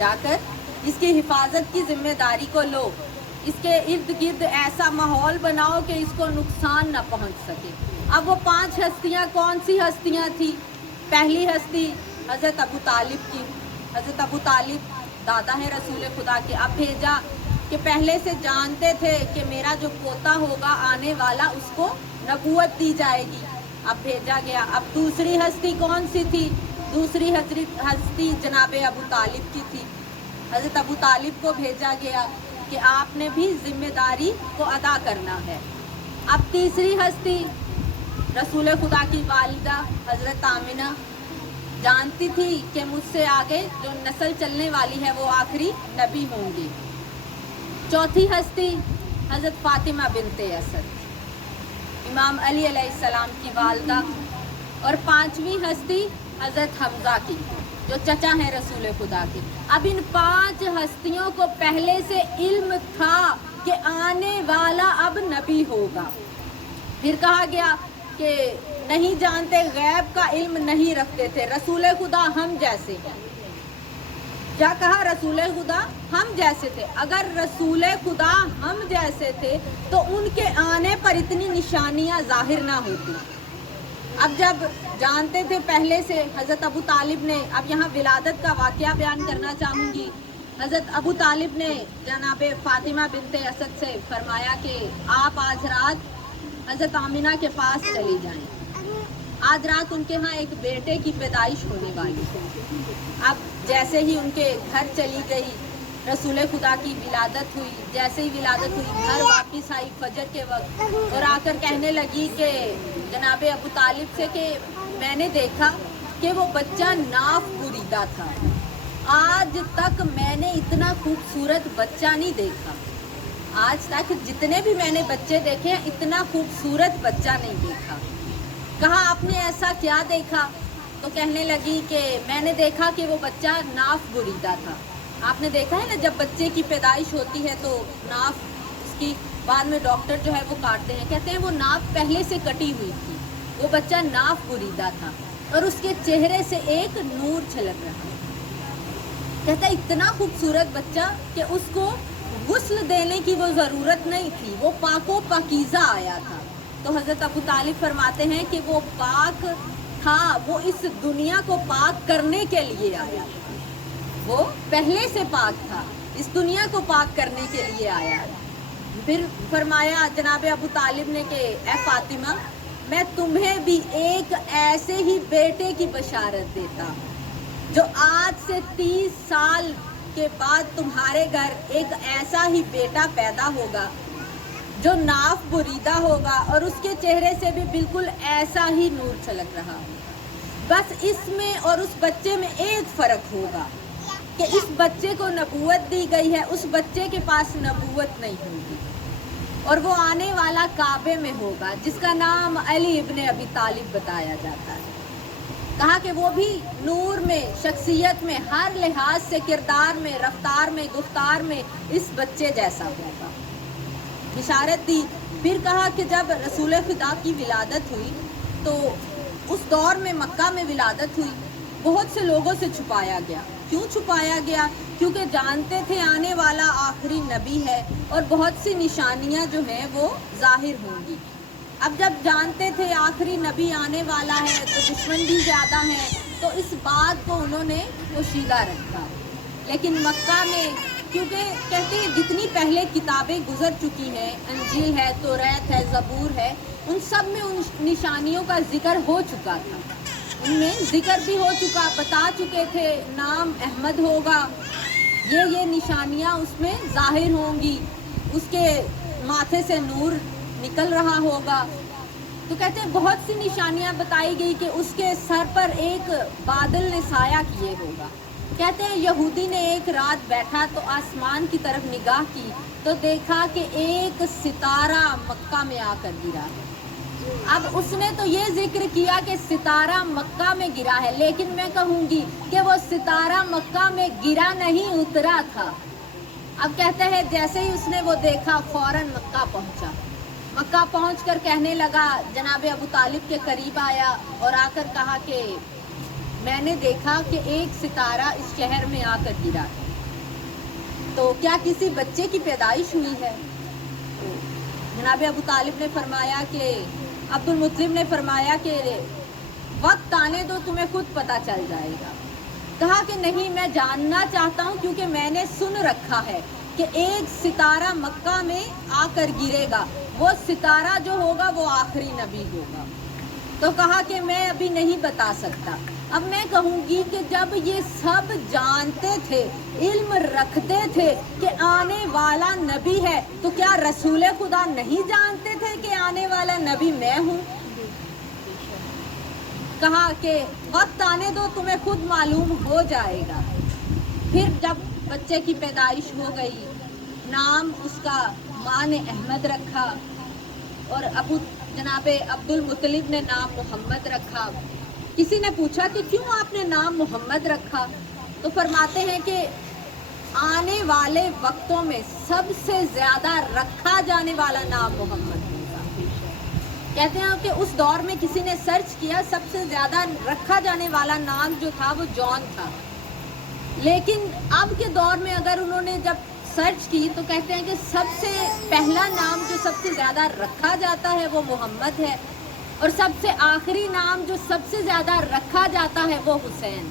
جا کر اس کی حفاظت کی ذمہ داری کو لو، اس کے ارد گرد ایسا ماحول بناؤ کہ اس کو نقصان نہ پہنچ سکے۔ اب وہ 5 ہستیاں کون سی ہستیاں تھی؟ پہلی ہستی حضرت ابو طالب کی۔ حضرت ابو طالب دادا ہے رسول خدا کے، اب بھیجا کہ پہلے سے جانتے تھے کہ میرا جو پوتا ہوگا آنے والا اس کو نبوت دی جائے گی، اب بھیجا گیا۔ اب دوسری ہستی کون سی تھی؟ دوسری ہستی جناب ابو طالب کی تھی۔ حضرت ابو طالب کو بھیجا گیا کہ آپ نے بھی ذمہ داری کو ادا کرنا ہے۔ اب تیسری ہستی رسول خدا کی والدہ حضرت آمنہ جانتی تھی کہ مجھ سے آگے جو نسل چلنے والی ہے وہ آخری نبی ہوں گی۔ چوتھی ہستی حضرت فاطمہ بنت اسد، امام علی علیہ السلام کی والدہ، اور پانچویں ہستی حضرت حمزہ کی جو چچا ہیں رسول خدا کے۔ اب ان 5 ہستیوں کو پہلے سے علم تھا کہ آنے والا اب نبی ہوگا۔ پھر کہا گیا کہ نہیں جانتے، غیب کا علم نہیں رکھتے تھے، رسول خدا ہم جیسے ہیں۔ کیا کہا؟ رسول خدا ہم جیسے تھے۔ اگر رسول خدا ہم جیسے تھے تو ان کے آنے پر اتنی نشانیاں ظاہر نہ ہوتی۔ اب جب جانتے تھے پہلے سے حضرت ابو طالب نے، اب یہاں ولادت کا واقعہ بیان کرنا چاہوں گی۔ حضرت ابو طالب نے جناب فاطمہ بنت اسد سے فرمایا کہ آپ آج رات حضرت آمنہ کے پاس چلی جائیں، آج رات ان کے ہاں ایک بیٹے کی پیدائش ہونے والی ہے۔ اب جیسے ہی ان کے گھر چلی گئی، رسول خدا کی ولادت ہوئی، جیسے ہی ولادت ہوئی گھر واپس آئی فجر کے وقت، اور آ کر کہنے لگی کہ جناب ابو طالب سے کہ میں نے دیکھا کہ وہ بچہ ناف بریدہ تھا، آج تک میں نے اتنا خوبصورت بچہ نہیں دیکھا، آج تک جتنے بھی میں نے بچے دیکھے ہیں اتنا خوبصورت بچہ نہیں دیکھا۔ کہا آپ نے ایسا کیا دیکھا؟ تو کہنے لگی کہ میں نے دیکھا کہ وہ بچہ ناف بریدہ تھا۔ آپ نے دیکھا ہے نا، جب بچے کی پیدائش ہوتی ہے تو ناف اس کی بعد میں ڈاکٹر جو ہے وہ کاٹتے ہیں، کہتے ہیں وہ ناف پہلے سے کٹی ہوئی تھی، وہ بچہ ناف بریدہ تھا اور اس کے چہرے سے ایک نور چھلک رہا۔ کہتا ہے اتنا خوبصورت بچہ کہ اس کو غسل دینے کی وہ ضرورت نہیں تھی، وہ پاک و پاکیزہ آیا تھا۔ تو حضرت ابو طالب فرماتے ہیں کہ وہ پاک تھا، وہ اس دنیا کو پاک کرنے کے لیے آیا، وہ پہلے سے پاک تھا، اس دنیا کو پاک کرنے کے لیے آیا۔ پھر فرمایا جناب ابو طالب نے کہ اے فاطمہ، میں تمہیں بھی ایک ایسے ہی بیٹے کی بشارت دیتا ہوں جو آج سے 30 سال کے بعد تمہارے گھر ایک ایسا ہی بیٹا پیدا ہوگا جو ناف بریدہ ہوگا اور اس کے چہرے سے بھی بالکل ایسا ہی نور چھلک رہا ہے۔ بس اس میں اور اس بچے میں ایک فرق ہوگا کہ اس بچے کو نبوت دی گئی ہے، اس بچے کے پاس نبوت نہیں ہوگی، اور وہ آنے والا کعبے میں ہوگا جس کا نام علی ابن ابی طالب بتایا جاتا ہے۔ کہا کہ وہ بھی نور میں، شخصیت میں، ہر لحاظ سے، کردار میں، رفتار میں، گفتار میں اس بچے جیسا ہوگا، بشارت دی۔ پھر کہا کہ جب رسول خدا کی ولادت ہوئی تو اس دور میں مکہ میں ولادت ہوئی، بہت سے لوگوں سے چھپایا گیا۔ کیوں چھپایا گیا؟ کیونکہ جانتے تھے آنے والا آخری نبی ہے اور بہت سی نشانیاں جو ہیں وہ ظاہر ہوں گی۔ اب جب جانتے تھے آخری نبی آنے والا ہے تو دشمن بھی زیادہ ہیں، تو اس بات کو انہوں نے پوشیدہ رکھا۔ لیکن مکہ میں کیونکہ کہتے ہیں جتنی پہلے کتابیں گزر چکی ہیں، انجیل ہے، توریت ہے، زبور ہے، ان سب میں ان نشانیوں کا ذکر ہو چکا تھا، ان میں ذکر بھی ہو چکا، بتا چکے تھے نام احمد ہوگا، یہ نشانیاں اس میں ظاہر ہوں گی، اس کے ماتھے سے نور نکل رہا ہوگا۔ تو کہتے ہیں بہت سی نشانیاں بتائی گئی کہ اس کے سر پر ایک بادل نے سایہ کیے ہوگا۔ کہتے ہیں یہودی نے ایک رات بیٹھا تو آسمان کی طرف نگاہ کی تو دیکھا کہ ایک ستارہ مکہ میں آ کر گرا ہے۔ اب اس نے تو یہ ذکر کیا کہ ستارہ مکہ میں گرا ہے، لیکن میں کہوں گی کہ وہ ستارہ مکہ میں گرا نہیں، اترا تھا۔ اب کہتے ہیں جیسے ہی اس نے وہ دیکھا فوراً مکہ پہنچا، مکہ پہنچ کر کہنے لگا، جناب ابو طالب کے قریب آیا اور آ کر کہا کہ میں نے دیکھا کہ ایک ستارہ اس شہر میں آ کر گرا۔ तो क्या किसी बच्चे की पैदाइश हुई है? तो जनाब अबू तालिब ने फरमाया कि अब्दुल मुत्तलिब ने फरमाया कि वक्त आने दो, तुम्हें खुद पता चल जाएगा। कहा कि नहीं, मैं जानना चाहता हूँ, क्योंकि मैंने सुन रखा है कि एक सितारा मक्का में आकर गिरेगा, वो सितारा जो होगा वो आखिरी नबी होगा। तो कहा कि मैं अभी नहीं बता सकता। अब मैं कहूँगी कि जब ये सब जानते थे, इल्म रखते थे कि आने वाला नबी है, तो क्या रसूल खुदा नहीं जानते थे कि आने वाला नबी मैं हूँ? कहा कि वक्त आने दो, तुम्हें खुद मालूम हो जाएगा। फिर जब बच्चे की पैदाइश हो गई, नाम उसका माँ ने अहमद रखा और जनाबे अब्दुल मुत्तलिब ने नाम मोहम्मद रखा। किसी ने पूछा कि क्यों आपने नाम मोहम्मद रखा? तो फरमाते हैं कि आने वाले वक्तों में सबसे ज़्यादा रखा जाने वाला नाम मोहम्मद होगा। कहते हैं कि उस दौर में किसी ने सर्च किया, सबसे ज़्यादा रखा जाने वाला नाम जो था वो जॉन था। लेकिन अब के दौर में अगर उन्होंने जब सर्च की तो कहते हैं कि सबसे पहला नाम जो सबसे ज़्यादा रखा जाता है वो मोहम्मद है, और सबसे आखिरी नाम जो सबसे ज़्यादा रखा जाता है वो हुसैन।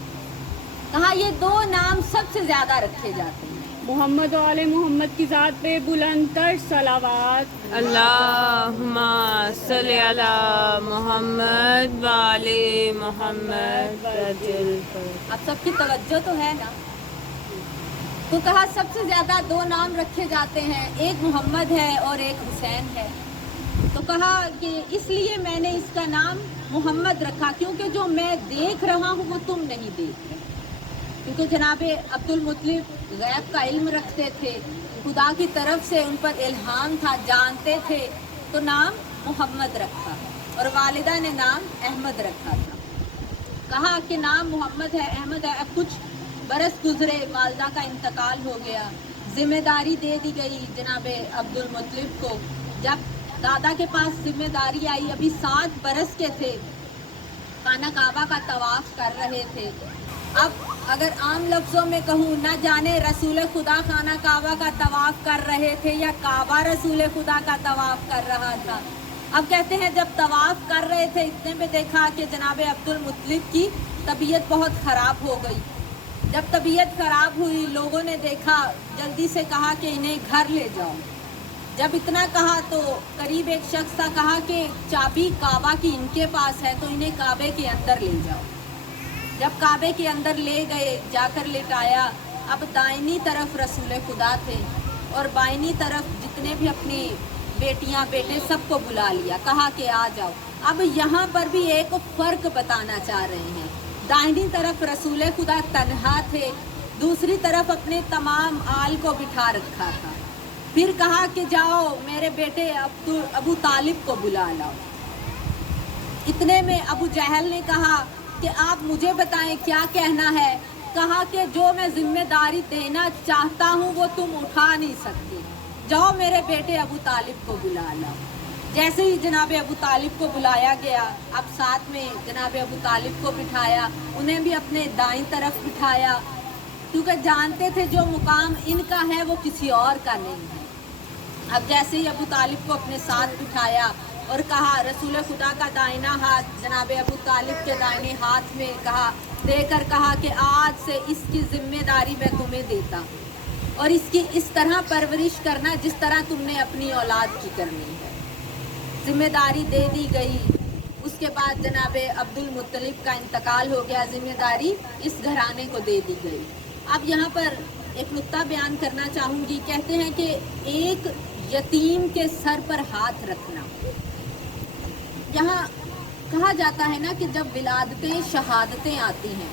कहा ये दो नाम सबसे ज़्यादा रखे जाते हैं। मोहम्मद और आले मोहम्मद की ज़ात पे बुलंदतर सलावात। अल्लाहुम्मा सल्ली अला मोहम्मद व आले मोहम्मद। अब सबकी तवज्जो तो है ना। तो कहा सबसे ज़्यादा दो नाम रखे जाते हैं, एक मोहम्मद है और एक हुसैन है। तो कहा कि इसलिए मैंने इसका नाम मोहम्मद रखा, क्योंकि जो मैं देख रहा हूँ वो तुम नहीं देख रहे। क्योंकि जनाबे अब्दुल मुत्तलिब गैब का इल्म रखते थे, खुदा की तरफ से उन पर इल्हाम था, जानते थे, तो नाम मोहम्मद रखा और वालिदा ने नाम अहमद रखा था। कहा कि नाम मोहम्मद है, अहमद है। अब कुछ बरस गुजरे, वालिदा का इंतकाल हो गया, जिम्मेदारी दे दी गई जनाबे अब्दुल मुत्तलिब को। जब दादा के पास जिम्मेदारी आई, अभी 7 बरस के थे, खाना काबा का तवाफ कर रहे थे। अब अगर आम लफ्ज़ों में कहूँ, ना जाने रसूल खुदा खाना काबा का तवाफ कर रहे थे या काबा रसूल खुदा का तवाफ कर रहा था। अब कहते हैं जब तवाफ कर रहे थे, इतने में देखा कि जनाबे अब्दुल मुत्तलिब की तबीयत बहुत ख़राब हो गई। जब तबीयत ख़राब हुई, लोगों ने देखा, जल्दी से कहा कि इन्हें घर ले जाओ। जब इतना कहा तो करीब एक शख्स था, कहा कि चाबी काबा की इनके पास है, तो इन्हें काबे के अंदर ले जाओ। जब काबे के अंदर ले गए, जाकर लिटाया। अब दाहिनी तरफ रसूल खुदा थे और बाइनी तरफ जितने भी अपनी बेटियां बेटे सबको बुला लिया, कहा कि आ जाओ। अब यहाँ पर भी एक फ़र्क बताना चाह रहे हैं। दाहिनी तरफ रसूल खुदा तन्हा थे, दूसरी तरफ अपने तमाम आल को बिठा रखा था। फिर कहा कि जाओ मेरे बेटे अबू तालिब को बुला लाओ। इतने में अबू जहल ने कहा कि आप मुझे बताएं क्या कहना है। कहा कि जो मैं जिम्मेदारी देना चाहता हूँ वो तुम उठा नहीं सकते, जाओ मेरे बेटे अबू तालिब को बुला लाओ। जैसे ही जनाब अबू तालिब को बुलाया गया, अब साथ में जनाब अबू तालिब को बिठाया, उन्हें भी अपने दाईं तरफ बिठाया, क्योंकि जानते थे जो मुकाम इनका है वो किसी और का नहीं है। अब जैसे ही अबू तालिब को अपने साथ बिठाया और कहा, रसूल खुदा का दाहिना हाथ जनाब अबू तालिब के दाहिने हाथ में कहा, देकर कहा कि आज से इसकी जिम्मेदारी मैं तुम्हें देता और इसकी इस तरह परवरिश करना जिस तरह तुमने अपनी औलाद की करनी है। जिम्मेदारी दे दी गई। उसके बाद जनाब अब्दुल मुत्तलिब का इंतकाल हो गया, जिम्मेदारी इस घराने को दे दी गई। अब यहाँ पर एक नुक्ता बयान करना चाहूँगी। कहते हैं कि एक यतीम के सर पर हाथ रखना, यहाँ कहा जाता है ना कि जब विलादतें शहादतें आती हैं,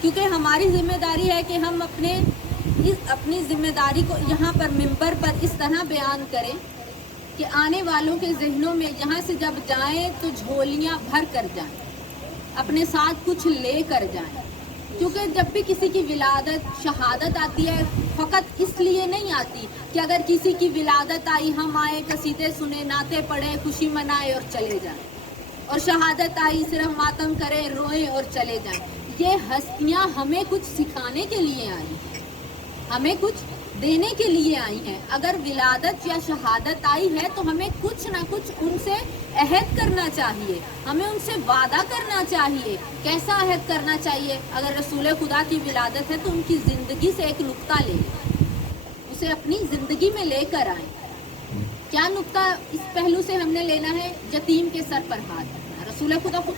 क्योंकि हमारी जिम्मेदारी है कि हम अपनी जिम्मेदारी को यहाँ पर मिंबर पर इस तरह बयान करें कि आने वालों के जहनों में यहाँ से जब जाएं तो झोलियाँ भर कर जाएं, अपने साथ कुछ ले कर जाएं। क्योंकि जब भी किसी की विलादत शहादत आती है, फ़कत इसलिए नहीं आती कि अगर किसी की विलादत आई हम आए, कसीदे सुने, नाते पढ़े, खुशी मनाए और चले जाएं, और शहादत आई सिर्फ मातम करें, रोएं और चले जाएं। ये हस्तियाँ हमें कुछ सिखाने के लिए आई हैं, हमें कुछ देने के लिए आई हैं। अगर विलादत या शहादत आई है तो हमें कुछ ना कुछ उनसे अहद करना चाहिए, हमें उनसे वादा करना चाहिए। कैसा अहद करना चाहिए? अगर रसूल खुदा की विलादत है तो उनकी ज़िंदगी से एक नुक्ता ले लें, उसे अपनी ज़िंदगी में लेकर आएँ। क्या नुक्ता इस पहलू से हमने लेना है? यतीम के सर पर हाथ रखना। रसूल खुदा खुद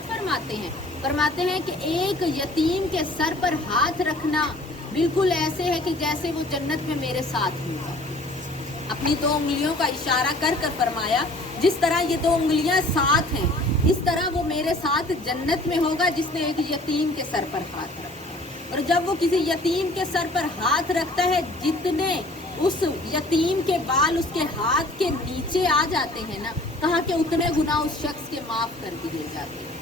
फरमाते हैं कि एक यतीम के सर पर हाथ रखना बिल्कुल ऐसे है कि जैसे वो जन्नत में मेरे साथ होगा। अपनी 2 उंगलियों का इशारा कर कर फरमाया, जिस तरह ये 2 उंगलियां साथ हैं, इस तरह वो मेरे साथ जन्नत में होगा जिसने एक यतीम के सर पर हाथ रखा। और जब वो किसी यतीम के सर पर हाथ रखता है, जितने उस यतीम के बाल उसके हाथ के नीचे आ जाते हैं ना, कहा कि उतने गुनाह उस शख्स के माफ़ कर दिए जाते हैं,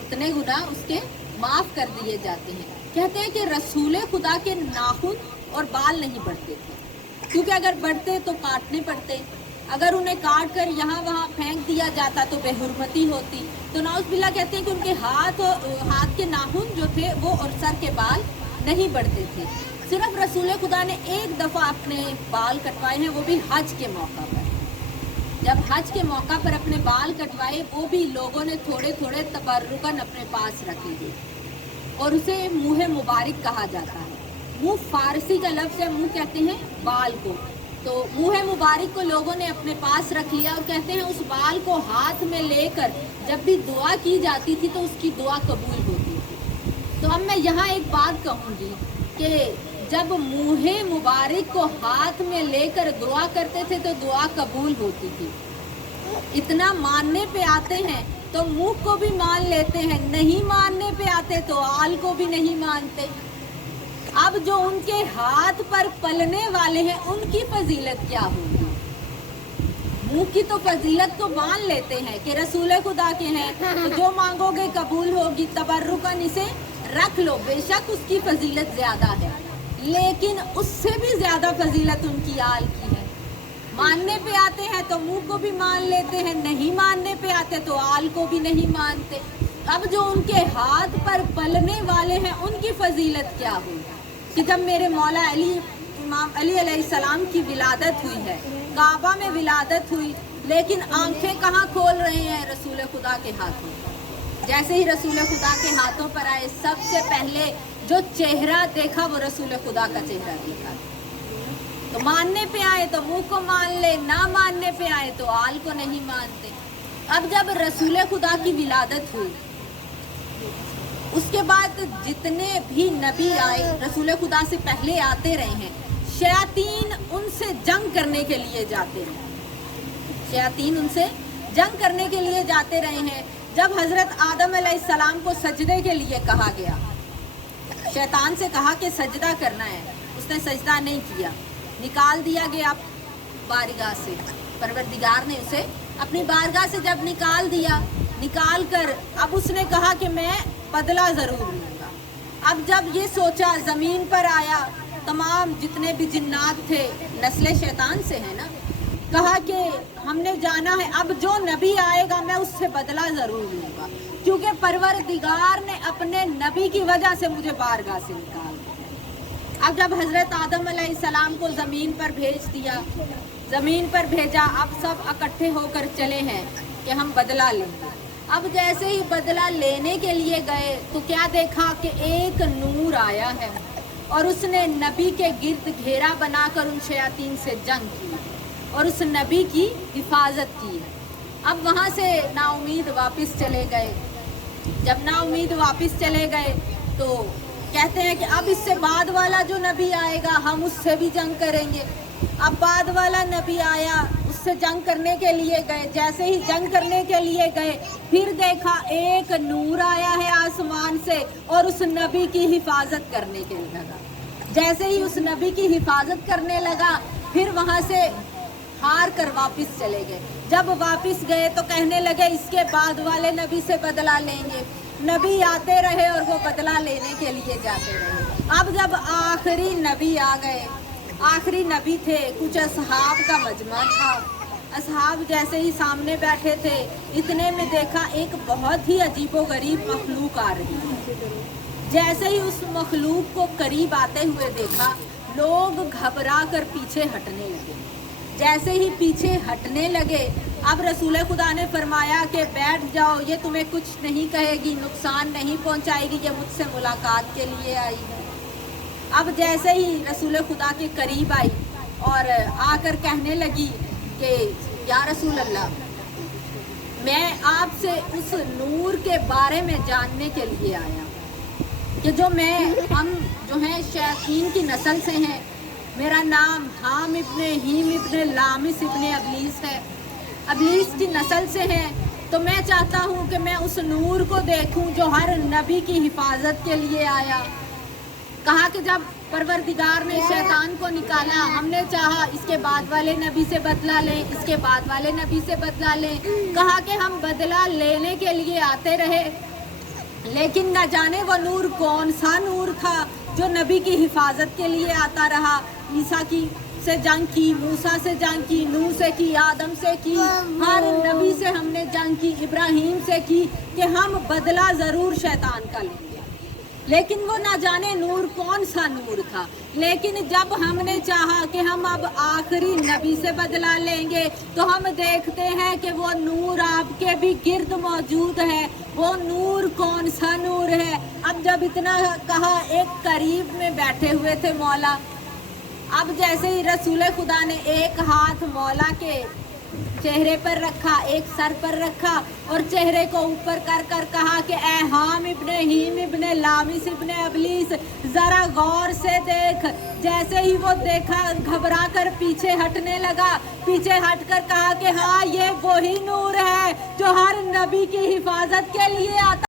उतने गुनाह उसके माफ़ कर दिए जाते हैं। कहते हैं कि रसूल खुदा के नाखून और बाल नहीं बढ़ते थे, क्योंकि अगर बढ़ते तो काटने पड़ते। अगर उन्हें काट कर यहाँ वहाँ फेंक दिया जाता तो बेहुरमती होती। तो नाउज़ुबिल्लाह कहते हैं कि उनके हाथ के नाखून जो थे वो और सर के बाल नहीं बढ़ते थे। सिर्फ रसूल खुदा ने एक दफ़ा अपने बाल कटवाए हैं, वो भी हज के मौका पर। जब हज के मौका पर अपने बाल कटवाए, वो भी लोगों ने थोड़े थोड़े तबर्रुकन अपने पास रखे थे, और उसे मुँह मुबारक कहा जाता है। मुँह फारसी का लफ्ज़ है, मुँह कहते हैं बाल को। तो मुँह मुबारक को लोगों ने अपने पास रख लिया, और कहते हैं उस बाल को हाथ में लेकर जब भी दुआ की जाती थी तो उसकी दुआ कबूल होती थी। तो अब मैं यहाँ एक बात कहूँगी कि जब मुँह मुबारक को हाथ में लेकर दुआ करते थे तो दुआ कबूल होती थी। इतना मानने पे आते हैं तो मुँह को भी मान लेते हैं, नहीं मानने पे आते तो आल को भी नहीं मानते। अब जो उनके हाथ पर पलने वाले हैं, उनकी फजीलत क्या होगी? मुँह की तो फजीलत तो मान लेते हैं कि रसूल खुदा के हैं, तो जो मांगोगे कबूल होगी, तबर्रुकन इसे रख लो। बेशक उसकी फजीलत ज़्यादा है, लेकिन उससे भी ज़्यादा फजीलत उनकी आल की है। मानने पे आते हैं तो मुंह को भी मान लेते हैं, नहीं मानने पे आते तो आल को भी नहीं मानते। अब जो उनके हाथ पर पलने वाले हैं, उनकी फजीलत क्या हुई कि जब मेरे मौला अली, इमाम अली अलैहिस्सलाम की विलादत हुई है, काबा में विलादत हुई, लेकिन आंखें कहाँ खोल रहे हैं? रसूल खुदा के हाथों। जैसे ही रसूल खुदा के हाथों पर आए, सबसे पहले जो चेहरा देखा वो रसूल खुदा का चेहरा देखा। तो मानने पे आए तो मुंह को मान ले, ना मानने पे आए तो आल को नहीं मानते। अब जब रसूल खुदा की विलादत हुई, उसके बाद जितने भी नबी आए, रसूल खुदा से पहले आते रहे हैं, शयातीन उनसे जंग करने के लिए जाते रहे। शयातीन उनसे जंग करने के लिए जाते रहे हैं। जब हज़रत आदम अलैहिस्सलाम को सजदे के लिए कहा गया, शैतान से कहा कि सजदा करना है, उसने सजदा नहीं किया, निकाल दिया गया बारगाह से। परवरदिगार ने उसे अपनी बारगाह से जब निकाल दिया, निकाल कर अब उसने कहा कि मैं बदला ज़रूर लूँगा। अब जब ये सोचा, ज़मीन पर आया, तमाम जितने भी जिन्नात थे नस्ल शैतान से है ना, कहा कि हमने जाना है अब जो नबी आएगा मैं उससे बदला ज़रूर लूँगा, क्योंकि परवरदिगार ने अपने नबी की वजह से मुझे बारगाह से निकाल दिया। अब जब हज़रत आदम अलैहिस्सलाम को ज़मीन पर भेज दिया, ज़मीन पर भेजा, अब सब इकट्ठे होकर चले हैं कि हम बदला लेंगे। अब जैसे ही बदला लेने के लिए गए तो क्या देखा कि एक नूर आया है और उसने नबी के गिर्द घेरा बनाकर उन शयातीन से जंग की और उस नबी की हिफाजत की है। अब वहाँ से नाउमीद वापस चले गए। जब नाउमीद वापस चले गए तो कहते हैं कि अब इससे बाद वाला जो नबी आएगा हम उससे भी जंग करेंगे। अब बाद वाला नबी आया, उससे जंग करने के लिए गए। जैसे ही जंग करने के लिए गए, फिर देखा एक नूर आया है आसमान से और उस नबी की हिफाजत करने के लिए लगा। जैसे ही उस नबी की हिफाजत करने लगा, फिर वहाँ से हार कर वापस चले गए। जब वापस गए तो कहने लगे इसके बाद वाले नबी से बदला लेंगे। नबी आते रहे और वो बदला लेने के लिए जाते रहे। अब जब आखिरी नबी आ गए, आखिरी नबी थे, कुछ असहाब का मजमा था। असहाब जैसे ही सामने बैठे थे, इतने में देखा एक बहुत ही अजीबोगरीब मखलूक आ रही है। जैसे ही उस मखलूक को करीब आते हुए देखा, लोग घबरा कर पीछे हटने लगे। जैसे ही पीछे हटने लगे, अब रसूल खुदा ने फरमाया कि बैठ जाओ, ये तुम्हें कुछ नहीं कहेगी, नुकसान नहीं पहुंचाएगी, ये मुझसे मुलाकात के लिए आई है। अब जैसे ही रसूल खुदा के करीब आई और आकर कहने लगी कि या रसूल अल्लाह, मैं आपसे उस नूर के बारे में जानने के लिए आया कि हम जो हैं शैतान की नस्ल से हैं। मेरा नाम हाम इब्ने हीम इब्ने लामिस इब्ने अबलीस है, अबलीस की नस्ल से है। तो मैं चाहता हूँ कि मैं उस नूर को देखूँ जो हर नबी की हिफाजत के लिए आया। कहा कि जब परवरदिगार ने शैतान को निकाला, हमने चाहा इसके बाद वाले नबी से बदला लें, इसके बाद वाले नबी से बदला लें। कहा कि हम बदला लेने के लिए आते रहे, लेकिन न जाने वो नूर कौन सा नूर था जो नबी की हिफाजत के लिए आता रहा। ईसा की से जंग की, मूसा से जंग की, नूह से की, आदम से की, हर नबी से हमने जंग की, इब्राहीम से की कि हम बदला ज़रूर शैतान का लेंगे। लेकिन वो ना जाने नूर कौन सा नूर था। लेकिन जब हमने चाहा कि हम अब आखिरी नबी से बदला लेंगे, तो हम देखते हैं कि वो नूर आपके भी गिर्द मौजूद है। वो नूर कौन सा नूर है? अब जब इतना कहा, एक करीब में बैठे हुए थे मौला। अब जैसे ही रसूल खुदा ने एक हाथ मौला के चेहरे पर रखा, एक सर पर रखा और चेहरे को ऊपर कर कर कहा कि ए हाम इब्ने हीम इब्ने लामिस इब्ने अबलीस, जरा गौर से देख। जैसे ही वो देखा, घबरा कर पीछे हटने लगा। पीछे हटकर कहा कि हाँ, ये वही नूर है जो हर नबी की हिफाजत के लिए आता